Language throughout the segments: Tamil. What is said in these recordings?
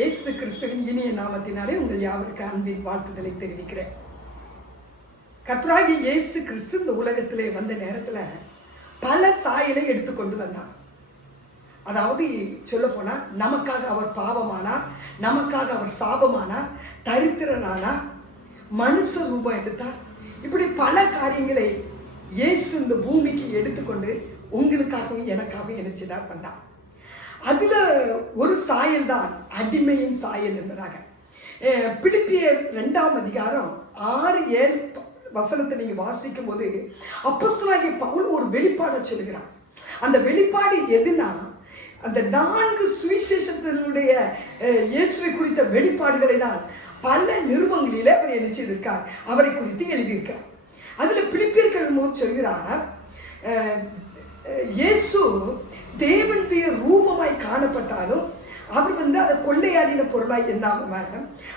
இயேசு கிறிஸ்துவின் இனிய நாமத்தினாலே உங்கள் யாவருக்கு அன்பின் வாழ்த்துக்களை தெரிவிக்கிறேன். கர்த்தராகிய இயேசு கிறிஸ்து இந்த உலகத்திலே வந்த நேரத்தில் பல சாயலை எடுத்துக்கொண்டு வந்தார். அதாவது சொல்ல போனா, நமக்காக அவர் பாவமானார், நமக்காக அவர் சாபமானார், தரித்திரனானார், மனுஷ ரூபம் எடுத்தார். இப்படி பல காரியங்களை இயேசு இந்த பூமிக்கு எடுத்துக்கொண்டு உங்களுக்காகவும் எனக்காகவும் நினைச்சுதான் வந்தார். அதுல ஒரு சாயல் தான் அடிமையின் சாயல் என்பதாக. பிலிப்பியர் 2ஆம் அதிகாரம் 6-7 வசனத்தை நீங்க வாசிக்கும் போது அப்போஸ்தலனாகிய பவுல் ஒரு வெளிப்பாடை சொல்கிறார். அந்த வெளிப்பாடு எதுனா, அந்த 4 சுவிசேஷத்தினுடைய இயேசுவை குறித்த வெளிப்பாடுகளை தான் பல நிருபங்களிலே அவர் என்ன செய்திருக்கார், அவரை குறித்து எழுதியிருக்கார். அதுல பிலிப்பியர்கள் போது சொல்கிறார், இயேசு தேவனுடைய ரூபமாய் காணப்பட்டாலும் அவர் அதை கொள்ளையாடின பொருளாய் எண்ணாம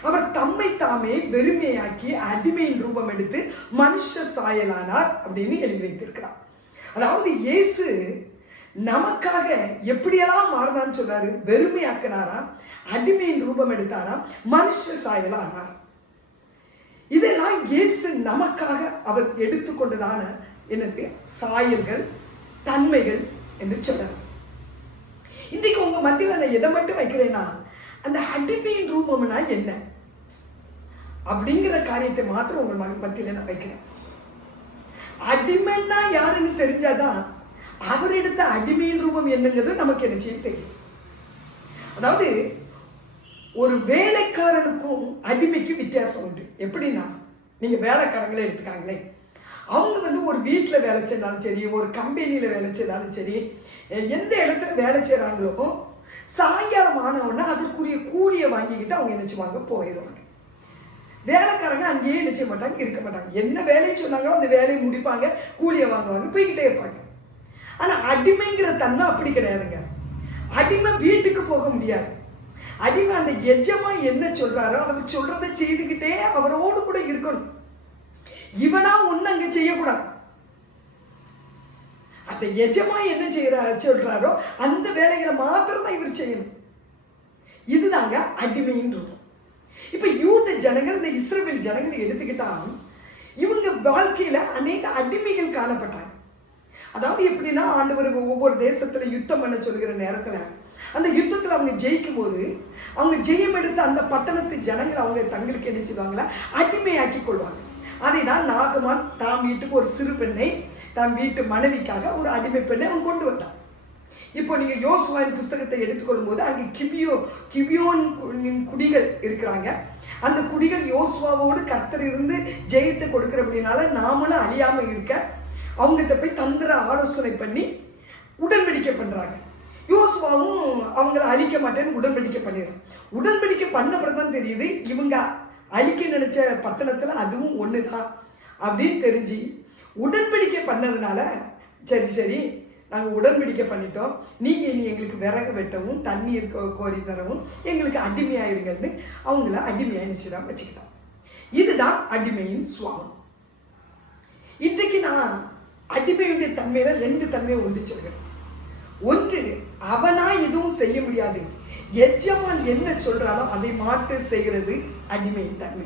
அவர் தம்மை தாமே வெறுமையாக்கி அடிமையின் ரூபம் எடுத்து மனுஷ சாயலானார் அப்படின்னு எழுதி வைத்திருக்கிறார். அதாவது இயேசு நமக்காக எப்படியெல்லாம் மாறினான்னு சொல்றாரு. வெறுமையாக்கினாரா, அடிமையின் ரூபம் எடுத்தாரா, மனுஷ சாயலானார். இதெல்லாம் இயேசு நமக்காக அவர் எடுத்துக்கொண்டதான எனக்கு சாயல்கள், தன்மைகள் என்று சொல்றாரு. இன்றைக்கு உங்க மத்தியில் நான் எதை மட்டும் வைக்கிறேன்னா, அந்த அடிமையின் ரூபம்னா என்ன அப்படிங்கிற காரியத்தை மாத்திரம் உங்க மத்தியில் நான் வைக்கிறேன். அடிமைன்னா யாருன்னு தெரிஞ்சாதான் அவர் எடுத்த அடிமையின் ரூபம் என்னங்கிறது நமக்கு நிச்சயம் தெரியும். அதாவது ஒரு வேலைக்காரனுக்கும் அடிமைக்கும் வித்தியாசம் உண்டு. எப்படின்னா, நீங்க வேலைக்காரங்களே எடுத்துக்காங்களே, அவங்க ஒரு வீட்டில் வேலை செய்தாலும் சரி, ஒரு கம்பெனியில் வேலை செய்தாலும் சரி, எந்த இடத்துல வேலை செய்கிறாங்களோ சாயங்காலம் ஆனவுடனே அதற்குரிய கூலியை வாங்கிக்கிட்டு அவங்க என்ன செய்வாங்க, போயிடுவாங்க. வேலைக்காரங்க அங்கேயே என்ன செய்ய மாட்டாங்க, இருக்க மாட்டாங்க. என்ன வேலையை சொன்னாங்களோ அந்த வேலையை முடிப்பாங்க, கூலியை வாங்குவாங்க, போய்கிட்டே இருப்பாங்க. ஆனால் அடிமைங்கிற தன்மை அப்படி கிடையாதுங்க. அடிமை வீட்டுக்கு போக முடியாது. அடிமை அந்த எஜமா என்ன சொல்றாரோ அவர் சொல்றதை செய்துக்கிட்டே அவரோடு கூட இருக்கணும். இவனா ஒண்ணு அங்க செய்யக்கூடாது. அந்த எஜமா என்ன சொல்றாரோ அந்த வேலைகளை மாத்திரம் தான் இவர் செய்யணும். இதுதாங்க அடிமையின் ரூபம். இப்ப யூத ஜனங்கள், இந்த இஸ்ரவேல் ஜனங்களை எடுத்துக்கிட்டா இவங்க வாழ்க்கையில அநேக அடிமைகள் காணப்பட்டாங்க. அதாவது எப்படின்னா, ஆண்டவர் ஒவ்வொரு தேசத்துல யுத்தம் பண்ண சொல்கிற நேரத்துல அந்த யுத்தத்தில் அவங்க ஜெயிக்கும் போது அவங்க ஜெயம் எடுத்த அந்த பட்டணத்து ஜனங்கள் அவங்க தங்களுக்கு என்ன செய்வாங்களா, அடிமையாக்கி கொள்வாங்க. அதை தான் நாகமான் தாம் வீட்டுக்கு ஒரு சிறு பெண்ணை, தாம் வீட்டு மனைவிக்காக ஒரு அடிமை பெண்ணை அவன் கொண்டு வந்தான். இப்போ நீங்க யோசுவாவின் புஸ்தகத்தை எடுத்துக்கொள்ளும் போது அங்கே கிபியோன் குடிகள் இருக்கிறாங்க. அந்த குடிகள் யோசுவாவோடு கர்த்தர் இருந்து ஜெயத்தை கொடுக்கிறபடினால நாமளும் அழியாம இருக்க அவங்ககிட்ட போய் தந்திர ஆலோசனை பண்ணி உடன்படிக்கை பண்றாங்க. யோசுவாவும் அவங்கள அழிக்க மாட்டேன்னு உடன்படிக்கை பண்ணிடுறாங்க. உடன்படிக்கை பண்ண பிறகுதான் தெரியுது, இவங்க அழிக்க நினைச்ச பட்டணத்துல அதுவும் ஒண்ணுதான் அப்படின்னு தெரிஞ்சு உடன்படிக்கை பண்ணதுனால, சரி நாங்கள் உடன்படிக்கை பண்ணிட்டோம், நீங்கள் இனி எங்களுக்கு விறகு வெட்டவும் தண்ணீர் கோரி தரவும் எங்களுக்கு அடிமையாயிருங்கன்னு அவங்கள அடிமையாயிடுச்சுதான் வச்சுக்கிட்டோம். இதுதான் அடிமையின் சுவாபம். இன்றைக்கு நான் அடிமையுடைய தன்மையில 2 தன்மையை ஒன்று சொல்கிறேன். ஒன்று, அவனா எதுவும் செய்ய முடியாது, எஜமான் என்ன சொல்றாலோ அதை மாற்று செய்கிறது அடிமையின் தன்மை.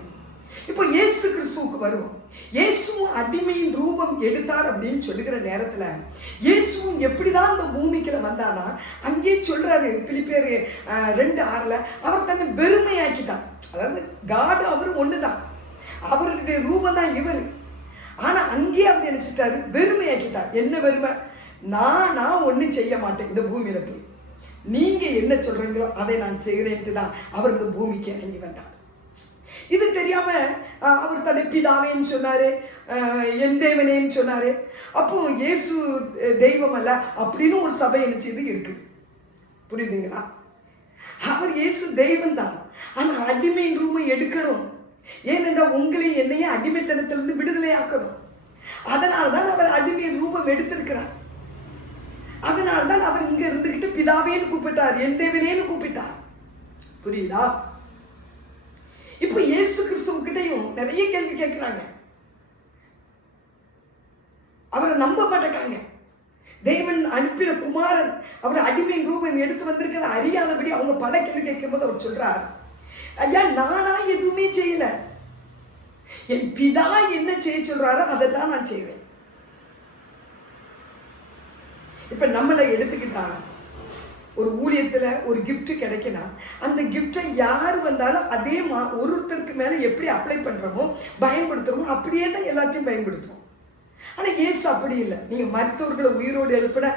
இப்போ இயேசு கிறிஸ்துவுக்கு வருவோம். இயேசுவும் அடிமையின் ரூபம் எடுத்தார் அப்படின்னு சொல்லுகிற நேரத்துல இயேசுவும் எப்படிதான் இந்த பூமிக்குள்ள வந்தானா, அங்கே சொல்றாரு பிலிப்பியர் 2:6 அவர் தன்னை வெறுமையாக்கிட்டார். அதாவது காடு அவர் ஒண்ணுதான், அவருடைய ரூபம் தான் இவர். ஆனா அங்கே அவர் நினைச்சிட்டாரு, வெறுமையாக்கிட்டார். என்ன வெறுமை? நான் ஒன்றும் செய்ய மாட்டேன் இந்த பூமியில போய், நீங்க என்ன சொல்றீங்களோ அதை நான் செய்கிறேன்ட்டு தான் அவர் இந்த பூமிக்கு இறங்கி வந்தார். இது தெரியாம அவர் தன்னை பிதாவேன்னு சொன்னாரு, என் தேவனேன்னு சொன்னாரு. அப்போ இயேசு தெய்வம் அல்ல அப்படின்னு ஒரு சபை என்ன செய்து இருக்குது, புரியுதுங்களா? அவர் இயேசு தெய்வம் தான், ஆனா அடிமையின் ரூபம் எடுக்கணும். ஏனென்றால் உங்களையும் என்னையும் அடிமைத்தனத்திலிருந்து விடுதலை ஆக்கணும். அதனால்தான் அவர் அடிமையின் ரூபம் எடுத்திருக்கிறார். அதனால்தான் அவர் இங்க இருந்துகிட்டு பிதாவேன்னு கூப்பிட்டார், என் தேவனேன்னு கூப்பிட்டார். புரியுதா? இப்ப இயேசு கிறிஸ்துவகிட்டையும் நிறைய கேள்வி கேட்கிறாங்க, அவரை நம்ப மாட்டேங்காங்க. தேவன் அனுப்பின குமாரன் அவர் அடிமையின் ரூபம் எடுத்து வந்திருக்கிறத அறியாதபடி அவங்க பல கேள்வி கேட்கும் போது அவர் சொல்றார், ஐயா நானா எதுவுமே செய்யல, என் பிதா என்ன செய்ய சொல்றாரோ அதை தான் நான் செய்வேன். இப்ப நம்மளை எடுத்துக்கிட்டாங்க, ஒரு ஊழியத்துல ஒரு கிஃப்ட் கிடைக்கினா அந்த கிஃப்டை யார் வந்தாலும் அதே ஒருத்தருக்கு மேல எப்படி அப்ளை பண்றோமோ பயன்படுத்துறோமோ அப்படியே தான் எல்லாத்தையும் பயன்படுத்துவோம். ஆனா இயேசு அப்படி இல்லை. நீங்க மருத்துவர்களை உயிரோடு எழுப்பின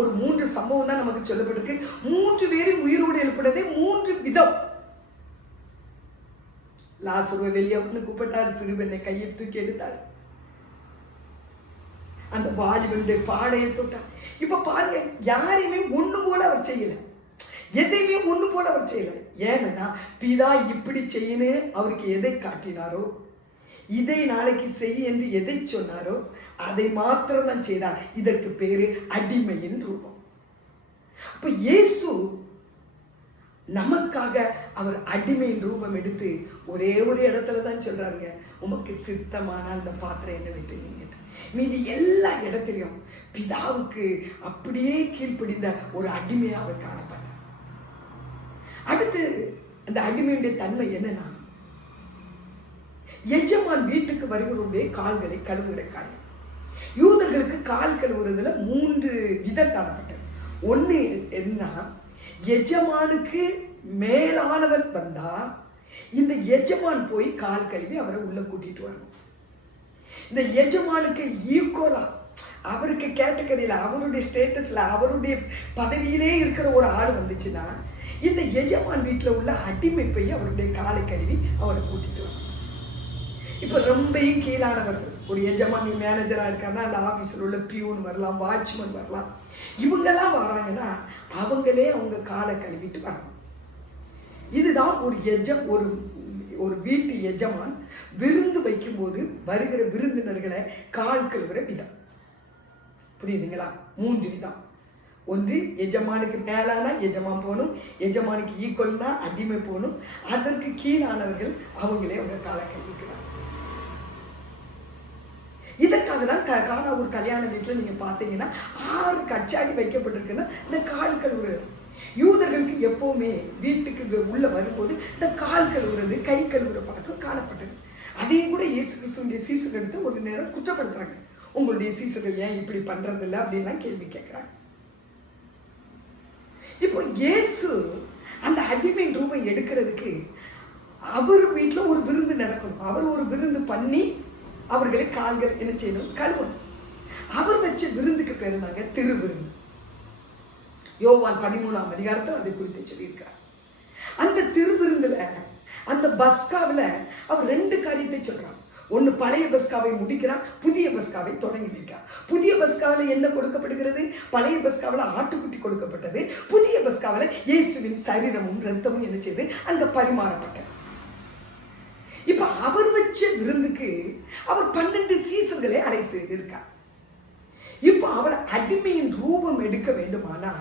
ஒரு 3 சம்பவம் தான் நமக்கு சொல்லப்பட்டிருக்கு. 3 பேரும் உயிரோடு எழுப்பினதே 3 விதம். லாசருவை வெளியே வந்து கூப்பிட்டார், சிறுவனை கையை தூக்கி எடுத்தார், அந்த வாலிபனுடைய பாடையை தொட்டார். இப்ப பாருங்க, யாரையுமே ஒண்ணு போல அவர் செய்யல, எதையுமே ஒண்ணு போல அவர் செய்யல. ஏன்னா பிதா இப்படி செய்யணும் அவருக்கு எதை காட்டினாரோ, இதை நாளைக்கு செய்ய என்று எதை சொன்னாரோ அதை மாத்திரம் தான் செய்தார். இதற்கு பேரு அடிமையின் ரூபம். அப்ப இயேசு நமக்காக அவர் அடிமையின் ரூபம் எடுத்து ஒரே ஒரு இடத்துல தான் சொல்றாருங்க, உமக்கு சித்தமான அந்த பாத்திரம் என்ன விட்டு நீங்க. மீதி எல்லா இடத்திலையும் பிதாவுக்கு அப்படியே கீழ்ப்படிந்த ஒரு அடிமையா அவர் காணப்பட்டார். அடுத்து அந்த அடிமையுடைய தன்மை என்னன்னா, எஜமான் வீட்டுக்கு வருகிறவருடைய கால்களை கழுவுகிற காரியம். யூதர்களுக்கு கால் கழுவுறதுல 3 விதம் காணப்பட்டது. ஒண்ணு என்ன, எஜமானுக்கு மேலானவன் வந்தா இந்த எஜமான் போய் கால் கழுவி அவரை உள்ள கூட்டிட்டு வரணும். இந்த எஜமானுக்கு ஈக்குவலா அவருக்கு கேட்டகரியில அவருடைய ஸ்டேட்டஸ்ல அவருடைய பதவியிலே இருக்கிற ஒரு ஆள் வந்துச்சுன்னா இந்த எஜமான் வீட்டில் உள்ள அடிமை போய் அவருடைய காலை கழுவி அவரை கூட்டிட்டு வரணும். இப்ப ரொம்பவும் கீழானவர்கள், ஒரு எஜமான் மேனேஜரா இருக்காருன்னா அந்த ஆபீஸ்ல உள்ள பியூன் வரலாம், வாட்ச்மேன் வரலாம், இவங்கெல்லாம் வராங்கன்னா அவங்களே அவங்க காலை கழுவிட்டு வரணும். இதுதான் ஒரு வீட்டு எஜமான் விருந்து வைக்கும் போது வருகிற விருந்தினர்களை கால் கழுவுற விதம். புரியுதுங்களா? 3 விதம். ஒன்று, எஜமானுக்கு மேலான எஜமான் போகணும், எஜமானுக்கு ஈக்குவல்னா அடிமை போகணும், அதற்கு கீழானவர்கள் அவங்களே அவங்க காலை கழுவிக்கிறாங்க. இதற்காக தான் காணா ஒரு கல்யாண வீட்டில் நீங்க பார்த்தீங்கன்னா 6 கச்சாடி வைக்கப்பட்டிருக்குன்னா இந்த கால் கழுவுறது. யூதர்களுக்கு எப்பவுமே வீட்டுக்கு உள்ள வரும்போது இந்த கால் கழுவுறது, கை கழுவுற பழக்கம் காணப்பட்டது. அதையும் கூட இயேசு கிறிஸ்துவின் சீசர்கள் எடுத்து ஒரு நேரம் குற்றப்படுத்துறாங்க, உங்களுடைய சீசர்கள் ஏன் இப்படி பண்றதில்லை அப்படின்னா கேள்வி கேட்கிறாங்க. இப்போ இயேசு அந்த அடிமை ரூபம் எடுக்கிறதுக்கு அவர் வீட்டில் ஒரு விருந்து நடக்கணும். அவர் ஒரு விருந்து பண்ணி அவர்களை கால்கள் என்ன செய்யணும், கழுவணும். அவர் வச்ச விருந்துக்கு பேரு தாங்க திருவிருந்து. யோவான் 13ஆம் அதிகாரத்தில் அதை குறித்து சொல்லியிருக்கார். அந்த திருவிருந்துல அந்த பஸ்காவில் அவர் 2 காரியத்தை சொல்றார். ஒன்று, பழைய பஸ்காவை முடிக்கிறார், புதிய பஸ்காவை தொடங்கி வைக்கிறார். புதிய பஸ்காவில் என்ன கொடுக்கப்படுகிறது? பழைய பஸ்காவில் ஆட்டுக்குட்டி கொடுக்கப்பட்டது. புதிய பஸ்காவில் இயேசுவின் சரீரமும் ரத்தமும் என்ன செய்து அங்க பரிமாறப்பட்டது. இப்ப அவர் வச்ச விருந்துக்கு அவர் 12 சீசர்களை அழைத்து இருக்கார். இப்போ அவர் அடிமையின் ரூபம் எடுக்க வேண்டுமானா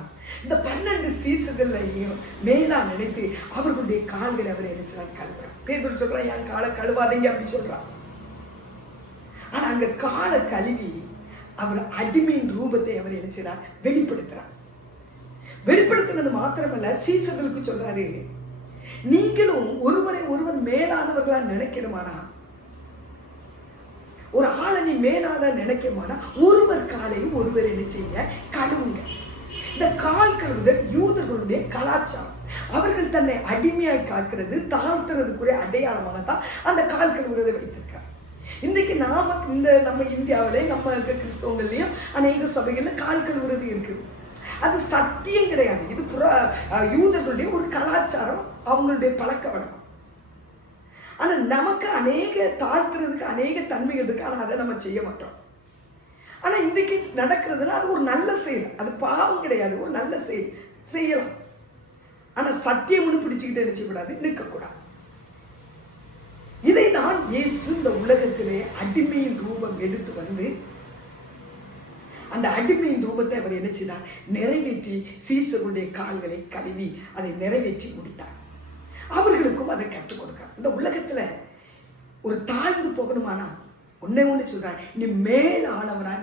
இந்த 12 சீசர்களையும் மேலா நினைத்து அவர்களுடைய கால்களை அவர் என்ன செய்றார், கழுவுறார். பேதுரு சொல்றான், என் காலை கழுவாதீங்க அப்படி சொல்றான். ஆனா அங்க காலை கழுவி அவர் அடிமையின் ரூபத்தை அவர் என்ன செய்றார், வெளிப்படுத்துறார். வெளிப்படுத்தினது மாத்திரமல்ல, சீசர்களுக்கு சொல்றாரு, நீங்களும் ஒருவரை ஒருவர் மேலானவர்களா நினைக்கணுமானா, ஒரு ஆளை நீ மேலான நினைக்கமானா ஒருவர் காலையும் ஒருவர் என்ன செய்ய, கழுவுங்க. இந்த கால் கழுவுதல் யூதர்களுடைய கலாச்சாரம். அவர்கள் தன்னை அடிமையாய் காக்கிறது, தாழ்த்துறதுக்குரிய அடையாளமாக தான் அந்த கால் கழுவுறதை வைத்திருக்காங்க. இன்றைக்கு நம்ம இந்தியாவிலே நம்ம கிறிஸ்தவங்கள்லையும் அநேக சபைகளில் கால் கழுவுறது இருக்குது. அது சத்தியம் கிடையாது. இது யூதர்களுடைய ஒரு கலாச்சாரம், அவங்களுடைய பழக்க வழக்கம். ஆனா நமக்கு அநேக தாழ்த்துறதுக்கு அநேக தன்மைகள் இருக்கு. ஆனா அதை நம்ம செய்ய மாட்டோம். ஆனா இன்றைக்கு நடக்கிறதுனா அது ஒரு நல்ல செயல், அது பாவம் கிடையாது, ஒரு நல்ல செயல் செய்யலாம். ஆனா சத்தியம்னு பிடிச்சுக்கிட்டு நினைச்சக்கூடாது, நிற்கக்கூடாது. இதை தான் இயேசு இந்த உலகத்திலே அடிமையின் ரூபம் எடுத்து வந்து அந்த அடிமையின் ரூபத்தை அவர் என்ன செய்தார், நிறைவேற்றி சீசருடைய கால்களை கழுவி அதை நிறைவேற்றி முடித்தார். அவர்களுக்கும் அதை கற்றுக் கொடுக்க. இந்த உலகத்துல ஒரு தாழ்ந்து போகணுமானா ஒன்னே ஒன்று சொல்றார், நீ மேலானவனா.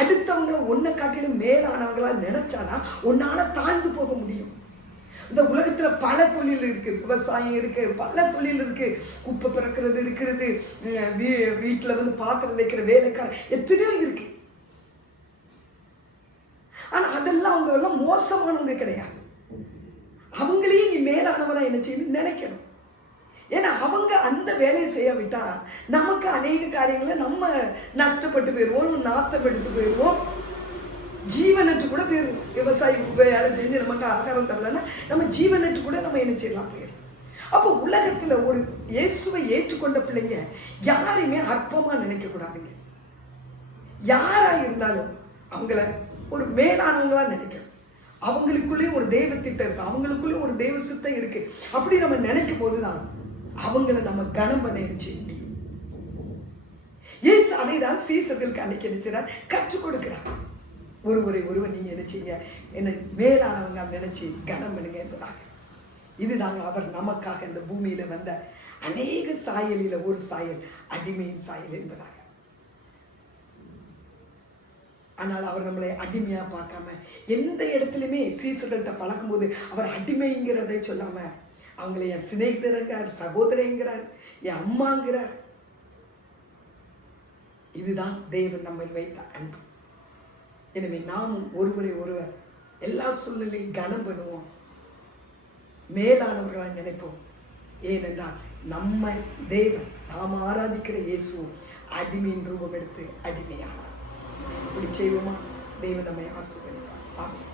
அடுத்தவங்களை உன்னை காட்டிலும் மேலானவங்களா நினைச்சானா உன்னால தாழ்ந்து போக முடியும். இந்த உலகத்துல பல தொழில் இருக்கு, விவசாயம் இருக்கு, பல தொழில் இருக்கு, குப்பை பிறக்கிறது இருக்கிறது, வீட்டுல வந்து பாத்திரம் வைக்கிற வேலைக்காரர் எத்தனையோ இருக்கு. ஆனா அதெல்லாம் அவங்க எல்லாம் மோசமானவங்க கிடையாது. அவங்களையும் நீ மேலானவனா என்ன செய்யணும் நினைக்கணும். ஏன்னா அவங்க அந்த வேலையை செய்ய விட்டா நமக்கு அநேக காரியங்களை நம்ம நஷ்டப்பட்டு போயிடுவோம், நாத்தம் எடுத்து போயிடுவோம், ஜீவனற்று கூட போயிடுவோம். விவசாயி வேலை செஞ்சு நமக்கு ஆகாரம் தரலன்னா நம்ம ஜீவனற்று கூட நம்ம என்ன செய்யலாம் போயிடும். அப்போ உலகத்துல ஒரு இயேசுவை ஏற்றுக்கொண்ட பிள்ளைங்க யாரையுமே அற்பமா நினைக்க கூடாதுங்க. யாரா இருந்தாலும் அவங்கள ஒரு மேலானவங்களா நினைக்கணும். அவங்களுக்குள்ளேயும் ஒரு தெய்வ திட்டம் இருக்கு, அவங்களுக்குள்ளேயும் ஒரு தெய்வ சித்தம் இருக்கு. அப்படி நம்ம நினைக்கும் போதுதான் அவங்கள நம்ம கனம் பண்ண செய்ய முடியும். இயேசு அதை தான் சீசர்களுக்கு அன்னைக்கு நினைச்சார், கற்றுக் கொடுக்கிறார். ஒருவர் நீங்க நினைச்சீங்க என்ன மேலானவங்க நினைச்சு கனம் பண்ணுங்க என்பதாக. இதுதாங்க அவர் நமக்காக இந்த பூமியில வந்த அநேக சாயலில ஒரு சாயல் அடிமையின் சாயல் என்பதாக. ஆனால் அவர் நம்மளை அடிமையா பார்க்காம எந்த இடத்துலையுமே சீசர்கள்ட்ட பழக்கும் போது அவர் அடிமைங்கிறதை சொல்லாம அவங்களை என் சிநேகிதரார், சகோதரங்கிறார், என் அம்மாங்கிறார். இதுதான் தேவன் நம்மை வைத்த அன்பு. எனவே நாமும் ஒருவர் எல்லா சூழ்நிலையும் கனம் பண்ணுவோம், மேலானவர்களாக நினைப்போம். ஏனென்றால் நம்ம தேவன் நாம் ஆராதிக்கிற இயேசுவும் அடிமையின் ரூபம் எடுத்து அடிமையானார். இப்படி செய்வோமா? தேவன் நம்மை ஆசீர்வதிப்பார். ஆமென்.